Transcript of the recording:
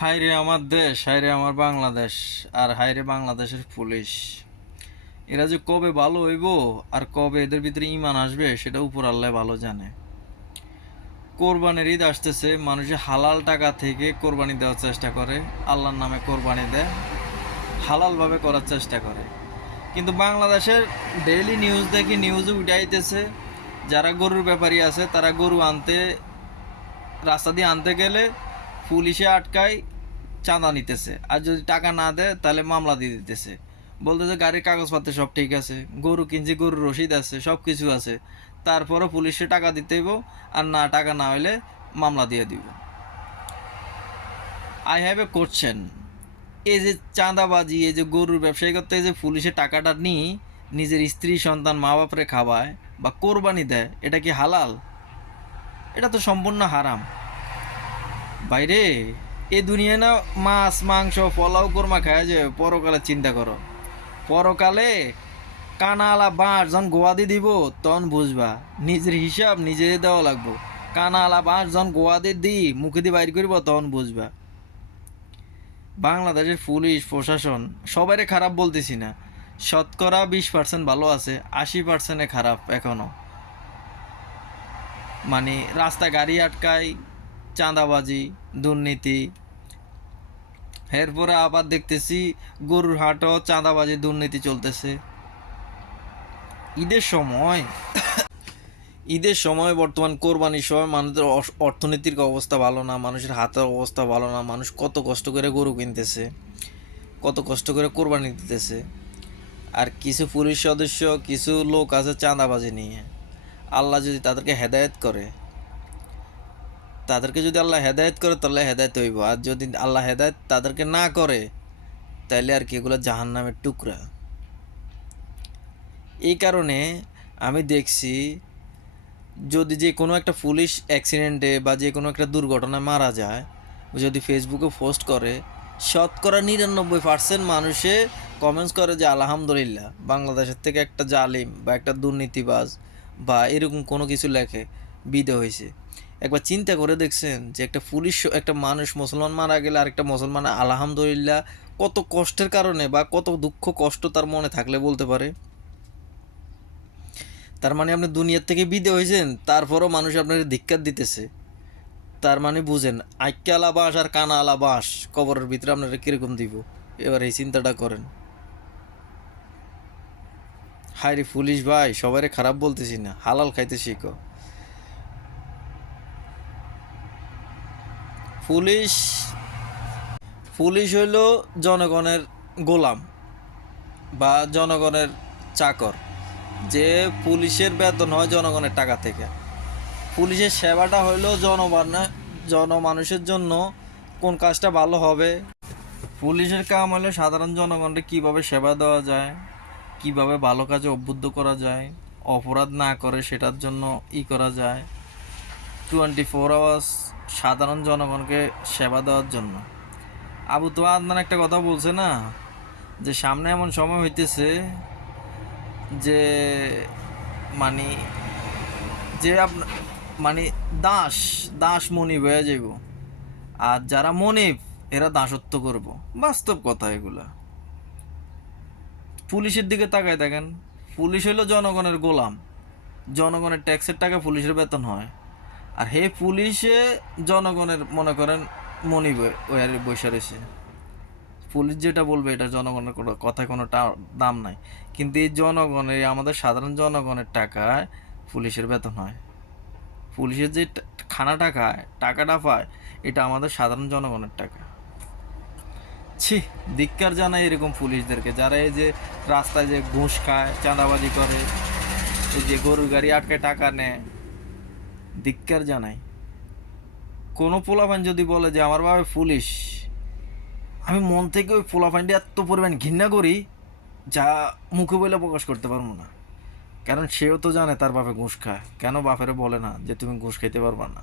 হায়রে আমার দেশ, হায়রে আমার বাংলাদেশ, আর হায়রে বাংলাদেশের পুলিশ। এরা যে কবে ভালো হইব আর কবে এদের ভিতরে ইমান আসবে সেটা উপর আল্লাহ ভালো জানে। কোরবানির ঈদ আসতেছে, মানুষে হালাল টাকা থেকে কোরবানি দেওয়ার চেষ্টা করে, আল্লাহর নামে কোরবানি দেয়, হালালভাবে করার চেষ্টা করে। কিন্তু বাংলাদেশের ডেইলি নিউজ দেখি, নিউজে উঠাইতেছে যারা গরুর ব্যাপারী আছে তারা গরু আনতে, রাস্তা দিয়ে আনতে গেলে পুলিশে আটকায়, চাঁদা নিতেছে, আর যদি টাকা না দেয় তাহলে মামলা দিয়ে দিতেছে। বলতেছে গাড়ির কাগজপত্র সব ঠিক আছে, গরু কিনছি, গরুর রসিদ আছে, সব কিছু আছে, তারপরও পুলিশে টাকা দিতে হইব, আর না টাকা না হইলে মামলা দিয়ে দিব। আই হ্যাভ এ কোশ্চেন, এই যে চাঁদাবাজি, এই যে গরুর ব্যবসায়ী করতে, এই যে পুলিশে টাকাটা নিয়ে নিজের স্ত্রী সন্তান মা বাপরে খাওয়ায় বা কোরবানি দেয়, এটা কি হালাল? এটা তো সম্পূর্ণ হারাম। বাইরে এ দুনিয়া না মাছ মাংস পোলাও কোরমা খায় যে, পরকালে চিন্তা করো। পরকালে কানালা বাঁশ যখন গোয়াদি দিব তখন বুঝবা নিজের হিসাব নিজে দেওয়া লাগবো। কানালা বাঁশ যখন গোয়াদি দিই মুখে দিয়ে বাইর করব তখন বুঝবা। বাংলাদেশের পুলিশ প্রশাসন সবাইরে খারাপ বলতেছি না, শতকরা 20% ভালো আছে, 80% খারাপ এখনো। মানে রাস্তা গাড়ি আটকায়, চাঁদাবাজি, দুর্নীতি। এরপরে আবার দেখতেছি গরুর হাটও চাঁদাবাজি, দুর্নীতি চলতেছে। ঈদের সময় ঈদের সময় বর্তমান কোরবানির সময় মানুষের অর্থনীতির অবস্থা ভালো না, মানুষের হাতের অবস্থা ভালো না। মানুষ কত কষ্ট করে গরু কিনতেছে, কত কষ্ট করে কোরবানি দিতেছে, আর কিছু পুলিশ সদস্য, কিছু লোক আছে চাঁদাবাজি নিয়ে। আল্লাহ যদি তাদেরকে হেদায়েত করে, তাহলে হেদায়েত হইব, আর যদি আল্লাহ হেদায়েত তাদেরকে না করে তাহলে আর কি, এগুলো জাহান্নামের টুকরা। এই কারণে আমি দেখছি, যদি যে কোনো একটা পুলিশ অ্যাক্সিডেন্টে বা যে কোনো একটা দুর্ঘটনায় মারা যায়, যদি ফেসবুকে পোস্ট করে, শতকরা 99% মানুষে কমেন্টস করে যে আলহামদুলিল্লাহ, বাংলাদেশের থেকে একটা জালিম বা একটা দুর্নীতিবাজ বা এরকম কোনো কিছু লেখে বিদায় হয়েছে। একবার চিন্তা করে দেখছেন যে একটা পুলিশ, একটা মানুষ মুসলমান মারা গেলে আরেকটা মুসলমান আলহামদুলিল্লাহ কত কষ্টের কারণে বা কত দুঃখ কষ্ট তার মনে থাকলে বলতে পারে? তার মানে আপনি দুনিয়ার থেকে বিদে হয়েছেন, তারপরও মানুষ আপনার ধিক্কার দিতেছে। তার মানে বুঝেন, আইক্কা আলা বাঁশ আর কানা আলা বাঁশ কবরের ভিতরে আপনারা কীরকম দিব। এবার এই চিন্তাটা করেন। হায় রে পুলিশ ভাই, সবাই খারাপ বলতেছি না, হালাল খাইতে শিখো। পুলিশ পুলিশ হইল জনগণের গোলাম বা জনগণের চাকর। যে পুলিশের বেতন হয় জনগণের টাকা থেকে। পুলিশের সেবাটা হইলো জনমানুষের জন্য কোন কাজটা ভালো হবে। পুলিশের কাম হলো সাধারণ জনগণকে কীভাবে সেবা দেওয়া যায়, কিভাবে ভালো কাজে উদ্বুদ্ধ করা যায়, অপরাধ না করে সেটার জন্য করা যায়, 24 আওয়ার্স সাধারণ জনগণকে সেবা দেওয়ার জন্য। আবু তো আদনান একটা কথা বলছে না, যে সামনে এমন সময় হইতেছে যে মানে যে মানে দাস দাস মনিব হয়ে যাইব, আর যারা মনিব এরা দাসত্ব করব। বাস্তব কথা এগুলা। পুলিশের দিকে তাকায় দেখেন, পুলিশ হইল জনগণের গোলাম, জনগণের ট্যাক্সের টাকা পুলিশের বেতন হয়, আর হে পুলিশে জনগণের মনে করেন মনিব ওই বৈশা রয়েছে। পুলিশ যেটা বলবে এটা জনগণের কোনো কথায় কোনো দাম নাই। কিন্তু এই জনগণের, আমাদের সাধারণ জনগণের টাকায় পুলিশের বেতন হয়। পুলিশের যে খানাটা খায়, টাকাটা পায়, এটা আমাদের সাধারণ জনগণের টাকা। ছি, ধিক্কার জানাই এরকম পুলিশদেরকে, যারা এই যে রাস্তায় যে ঘুষ খায়, চাঁদাবাজি করে, এই যে গরুর গাড়ি আটকায় টাকা নেয়, ধিক্কার জানাই। কোনো পোলাপান যদি বলে যে আমার বাবা পুলিশ, আমি মন থেকে ওই পোলাপানটি এত পরিমাণ ঘৃণা করি যা মুখে বলে প্রকাশ করতে পারবো না। কারণ সেও তো জানে তার বাপে ঘুষ খায়, কেন বাপেরে বলে না যে তুমি ঘুষ খাইতে পারবা না।